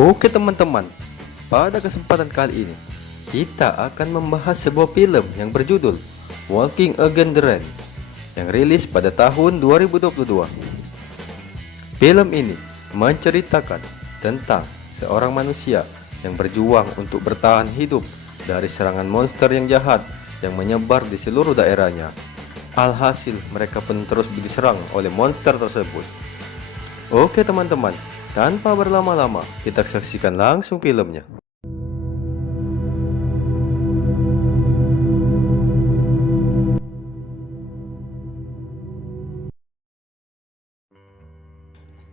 Oke teman-teman, pada kesempatan kali ini kita akan membahas sebuah film yang berjudul Walking Against the Rain yang rilis pada tahun 2022. Film ini menceritakan tentang seorang manusia yang berjuang untuk bertahan hidup dari serangan monster yang jahat yang menyebar di seluruh daerahnya. Alhasil mereka pun terus diserang oleh monster tersebut. Oke teman-teman, tanpa berlama-lama, kita saksikan langsung filmnya.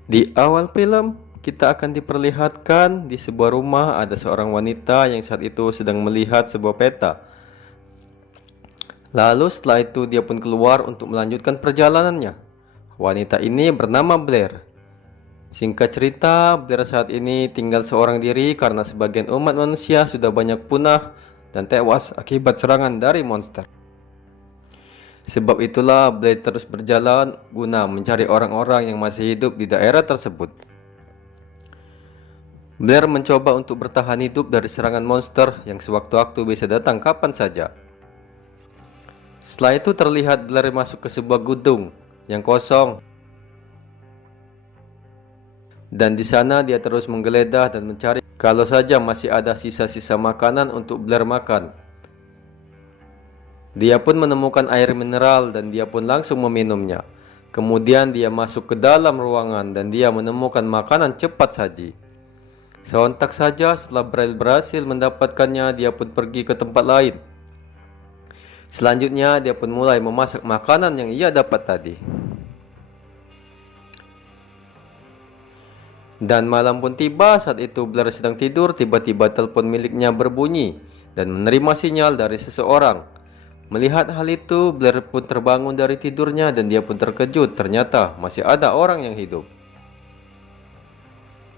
Di awal film, kita akan diperlihatkan di sebuah rumah ada seorang wanita yang saat itu sedang melihat sebuah peta. Lalu setelah itu dia pun keluar untuk melanjutkan perjalanannya. Wanita ini bernama Blair. Singkat cerita, Blair saat ini tinggal seorang diri karena sebagian umat manusia sudah banyak punah dan tewas akibat serangan dari monster. Sebab itulah Blair terus berjalan guna mencari orang-orang yang masih hidup di daerah tersebut. Blair mencoba untuk bertahan hidup dari serangan monster yang sewaktu-waktu bisa datang kapan saja. Setelah itu terlihat Blair masuk ke sebuah gedung yang kosong. Dan di sana dia terus menggeledah dan mencari kalau saja masih ada sisa-sisa makanan untuk Blair makan. Dia pun menemukan air mineral dan dia pun langsung meminumnya. Kemudian dia masuk ke dalam ruangan dan dia menemukan makanan cepat saji. Sontak saja setelah Blair berhasil mendapatkannya, dia pun pergi ke tempat lain. Selanjutnya dia pun mulai memasak makanan yang ia dapat tadi. Dan malam pun tiba. Saat itu Blair sedang tidur, tiba-tiba telepon miliknya berbunyi dan menerima sinyal dari seseorang. Melihat hal itu, Blair pun terbangun dari tidurnya dan dia pun terkejut. Ternyata masih ada orang yang hidup.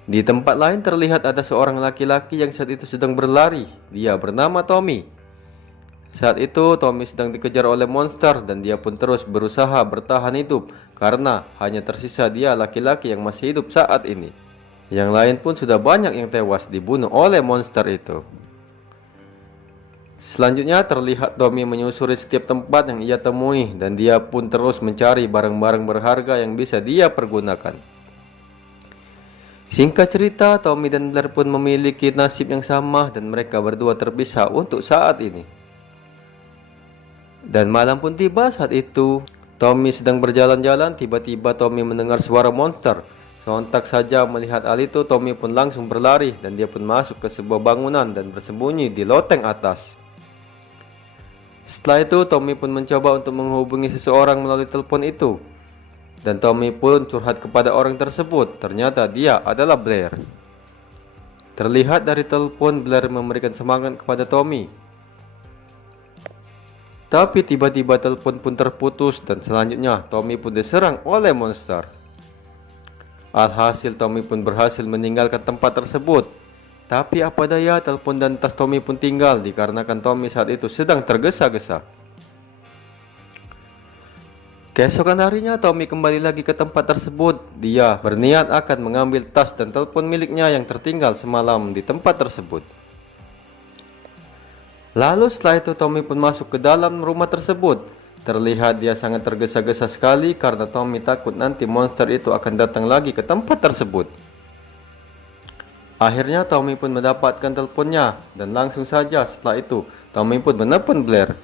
Di tempat lain terlihat ada seorang laki-laki yang saat itu sedang berlari. Dia bernama Tommy. Saat itu Tommy sedang dikejar oleh monster dan dia pun terus berusaha bertahan hidup karena hanya tersisa dia laki-laki yang masih hidup saat ini. Yang lain pun sudah banyak yang tewas dibunuh oleh monster itu. Selanjutnya terlihat Tommy menyusuri setiap tempat yang ia temui dan dia pun terus mencari barang-barang berharga yang bisa dia pergunakan. Singkat cerita, Tommy dan Blair pun memiliki nasib yang sama dan mereka berdua terpisah untuk saat ini. Dan malam pun tiba. Saat itu Tommy sedang berjalan-jalan, tiba-tiba Tommy mendengar suara monster. Sontak saja melihat hal itu, Tommy pun langsung berlari dan dia pun masuk ke sebuah bangunan dan bersembunyi di loteng atas. Setelah itu Tommy pun mencoba untuk menghubungi seseorang melalui telepon itu. Dan Tommy pun curhat kepada orang tersebut. Ternyata dia adalah Blair. Terlihat dari telepon Blair memberikan semangat kepada Tommy. Tapi tiba-tiba telepon pun terputus dan selanjutnya Tommy pun diserang oleh monster. Alhasil Tommy pun berhasil meninggalkan tempat tersebut. Tapi apa daya, telepon dan tas Tommy pun tinggal dikarenakan Tommy saat itu sedang tergesa-gesa. Keesokan harinya Tommy kembali lagi ke tempat tersebut. Dia berniat akan mengambil tas dan telepon miliknya yang tertinggal semalam di tempat tersebut. Lalu setelah itu Tommy pun masuk ke dalam rumah tersebut. Terlihat dia sangat tergesa-gesa sekali karena Tommy takut nanti monster itu akan datang lagi ke tempat tersebut. Akhirnya Tommy pun mendapatkan teleponnya dan langsung saja setelah itu Tommy pun menelpon Blair.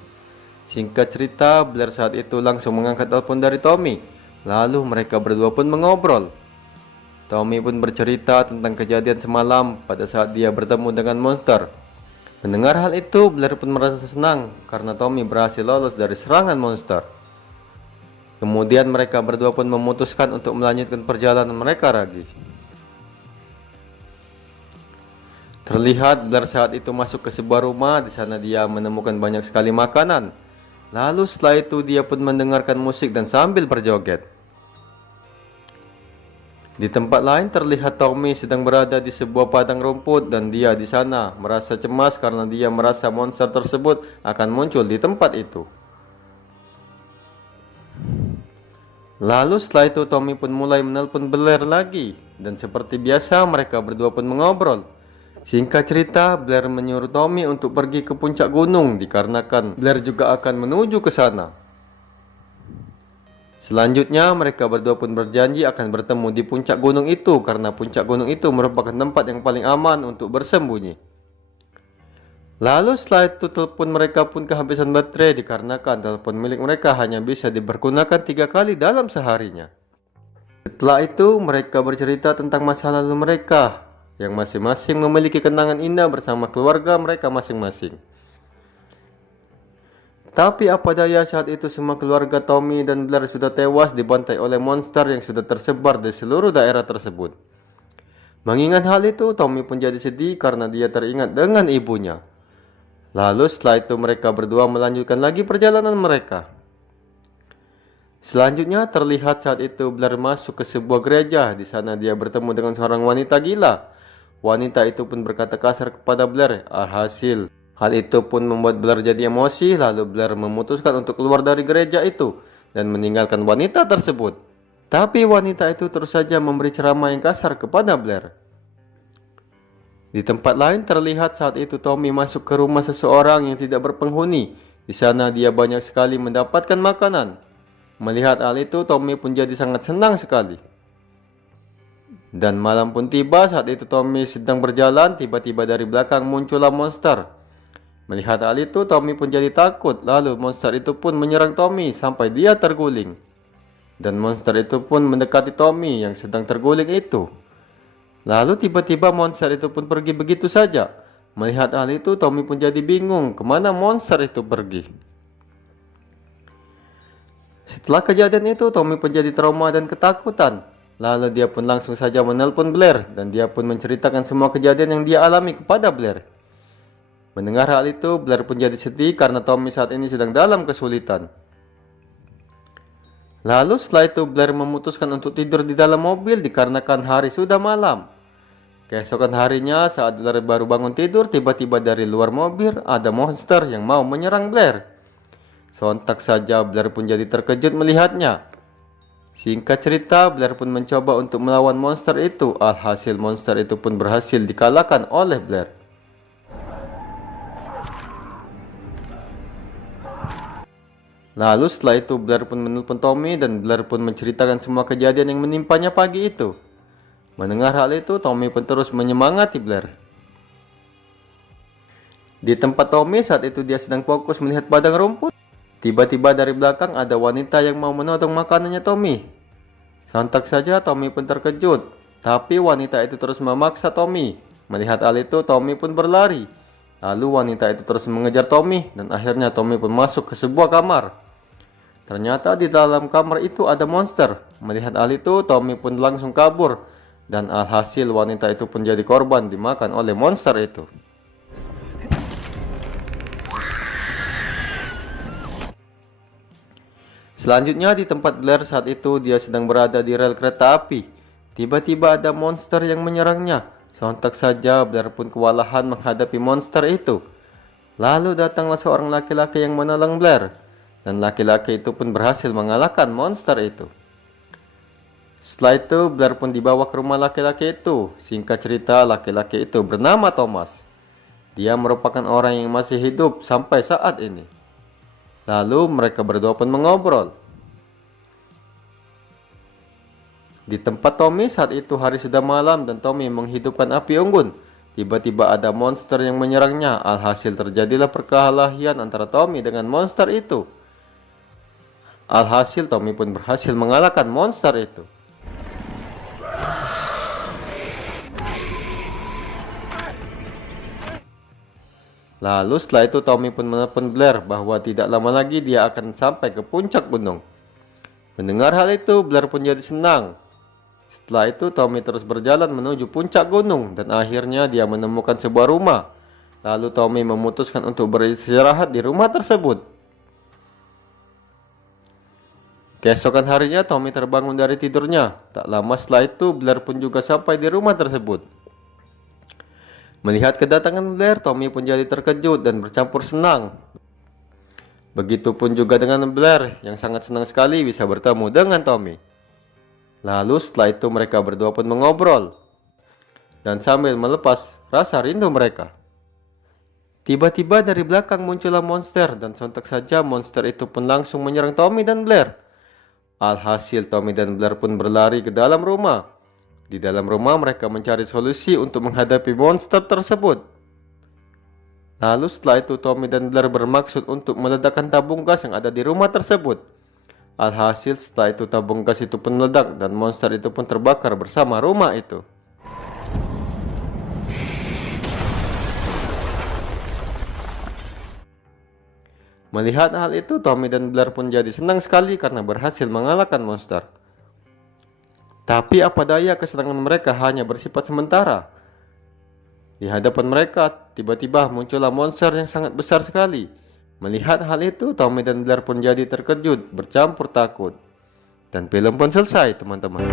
Singkat cerita, Blair saat itu langsung mengangkat telepon dari Tommy. Lalu mereka berdua pun mengobrol. Tommy pun bercerita tentang kejadian semalam pada saat dia bertemu dengan monster. Mendengar hal itu, Blair pun merasa senang karena Tommy berhasil lolos dari serangan monster. Kemudian mereka berdua pun memutuskan untuk melanjutkan perjalanan mereka lagi. Terlihat Blair saat itu masuk ke sebuah rumah. Di sana dia menemukan banyak sekali makanan. Lalu setelah itu dia pun mendengarkan musik dan sambil berjoget. Di tempat lain terlihat Tommy sedang berada di sebuah padang rumput dan dia di sana merasa cemas karena dia merasa monster tersebut akan muncul di tempat itu. Lalu setelah itu Tommy pun mulai menelpon Blair lagi. dan seperti biasa mereka berdua pun mengobrol. Singkat cerita, Blair menyuruh Tommy untuk pergi ke puncak gunung dikarenakan Blair juga akan menuju ke sana. Selanjutnya mereka berdua pun berjanji akan bertemu di puncak gunung itu karena puncak gunung itu merupakan tempat yang paling aman untuk bersembunyi. Lalu setelah itu telepon mereka pun kehabisan baterai dikarenakan telepon milik mereka hanya bisa dipergunakan 3 kali dalam seharinya. Setelah itu mereka bercerita tentang masa lalu mereka yang masing-masing memiliki kenangan indah bersama keluarga mereka masing-masing. Tapi apa daya saat itu semua keluarga Tommy dan Blair sudah tewas dibantai oleh monster yang sudah tersebar di seluruh daerah tersebut. Mengingat hal itu, Tommy pun jadi sedih karena dia teringat dengan ibunya. Lalu setelah itu mereka berdua melanjutkan lagi perjalanan mereka. Selanjutnya terlihat saat itu Blair masuk ke sebuah gereja. Di sana dia bertemu dengan seorang wanita gila. Wanita itu pun berkata kasar kepada Blair. Alhasil hal itu pun membuat Blair jadi emosi. Lalu Blair memutuskan untuk keluar dari gereja itu dan meninggalkan wanita tersebut. Tapi wanita itu terus saja memberi ceramah yang kasar kepada Blair. Di tempat lain terlihat saat itu Tommy masuk ke rumah seseorang yang tidak berpenghuni. Di sana dia banyak sekali mendapatkan makanan. Melihat hal itu, Tommy pun jadi sangat senang sekali. Dan malam pun tiba. Saat itu Tommy sedang berjalan, tiba-tiba dari belakang muncullah monster. Melihat hal itu, Tommy pun jadi takut. Lalu monster itu pun menyerang Tommy sampai dia terguling. Dan monster itu pun mendekati Tommy yang sedang terguling itu. Lalu tiba-tiba monster itu pun pergi begitu saja. Melihat hal itu, Tommy pun jadi bingung kemana monster itu pergi. Setelah kejadian itu, Tommy pun jadi trauma dan ketakutan. Lalu dia pun langsung saja menelpon Blair dan dia pun menceritakan semua kejadian yang dia alami kepada Blair. Mendengar hal itu, Blair pun jadi sedih karena Tommy saat ini sedang dalam kesulitan. Lalu setelah itu Blair memutuskan untuk tidur di dalam mobil dikarenakan hari sudah malam. Keesokan harinya saat Blair baru bangun tidur, tiba-tiba dari luar mobil ada monster yang mau menyerang Blair. Sontak saja Blair pun jadi terkejut melihatnya. Singkat cerita, Blair pun mencoba untuk melawan monster itu. Alhasil monster itu pun berhasil dikalahkan oleh Blair. Lalu setelah itu Blair pun menelpon Tommy dan Blair pun menceritakan semua kejadian yang menimpanya pagi itu. Mendengar hal itu, Tommy pun terus menyemangati Blair. Di tempat Tommy saat itu dia sedang fokus melihat padang rumput. Tiba-tiba dari belakang ada wanita yang mau menodong makanannya Tommy. Sontak saja Tommy pun terkejut. Tapi wanita itu terus memaksa Tommy. Melihat hal itu, Tommy pun berlari. Lalu wanita itu terus mengejar Tommy dan akhirnya Tommy pun masuk ke sebuah kamar. Ternyata di dalam kamar itu ada monster. Melihat hal itu, Tommy pun langsung kabur. Dan alhasil wanita itu pun jadi korban dimakan oleh monster itu. Selanjutnya di tempat Blair saat itu dia sedang berada di rel kereta api. Tiba-tiba ada monster yang menyerangnya. Sontak saja Blair pun kewalahan menghadapi monster itu. Lalu datanglah seorang laki-laki yang menolong Blair. Dan laki-laki itu pun berhasil mengalahkan monster itu. Setelah itu Blair pun dibawa ke rumah laki-laki itu. Singkat cerita laki-laki itu bernama Thomas. Dia merupakan orang yang masih hidup sampai saat ini. Lalu mereka berdua pun mengobrol. Di tempat Tommy saat itu hari sudah malam dan Tommy menghidupkan api unggun. Tiba-tiba ada monster yang menyerangnya. Alhasil terjadilah perkelahian antara Tommy dengan monster itu. Alhasil Tommy pun berhasil mengalahkan monster itu. Lalu setelah itu Tommy pun menelpon Blair bahwa tidak lama lagi dia akan sampai ke puncak gunung. Mendengar hal itu Blair pun jadi senang. Setelah itu Tommy terus berjalan menuju puncak gunung dan akhirnya dia menemukan sebuah rumah. Lalu Tommy memutuskan untuk beristirahat di rumah tersebut. Keesokan harinya Tommy terbangun dari tidurnya. Tak lama setelah itu Blair pun juga sampai di rumah tersebut. Melihat kedatangan Blair, Tommy pun jadi terkejut dan bercampur senang. Begitupun juga dengan Blair yang sangat senang sekali bisa bertemu dengan Tommy. Lalu setelah itu mereka berdua pun mengobrol dan sambil melepas rasa rindu mereka. Tiba-tiba dari belakang muncullah monster dan sontak saja monster itu pun langsung menyerang Tommy dan Blair. Alhasil Tommy dan Blair pun berlari ke dalam rumah. Di dalam rumah mereka mencari solusi untuk menghadapi monster tersebut. Lalu setelah itu Tommy dan Blair bermaksud untuk meledakkan tabung gas yang ada di rumah tersebut. Alhasil setelah itu tabung gas itu pun meledak dan monster itu pun terbakar bersama rumah itu. Melihat hal itu, Tommy dan Blair pun jadi senang sekali karena berhasil mengalahkan monster. Tapi apa daya kesenangan mereka hanya bersifat sementara. Di hadapan mereka, tiba-tiba muncullah monster yang sangat besar sekali. Melihat hal itu, Tommy dan Blair pun jadi terkejut, bercampur takut. Dan film pun selesai, teman-teman.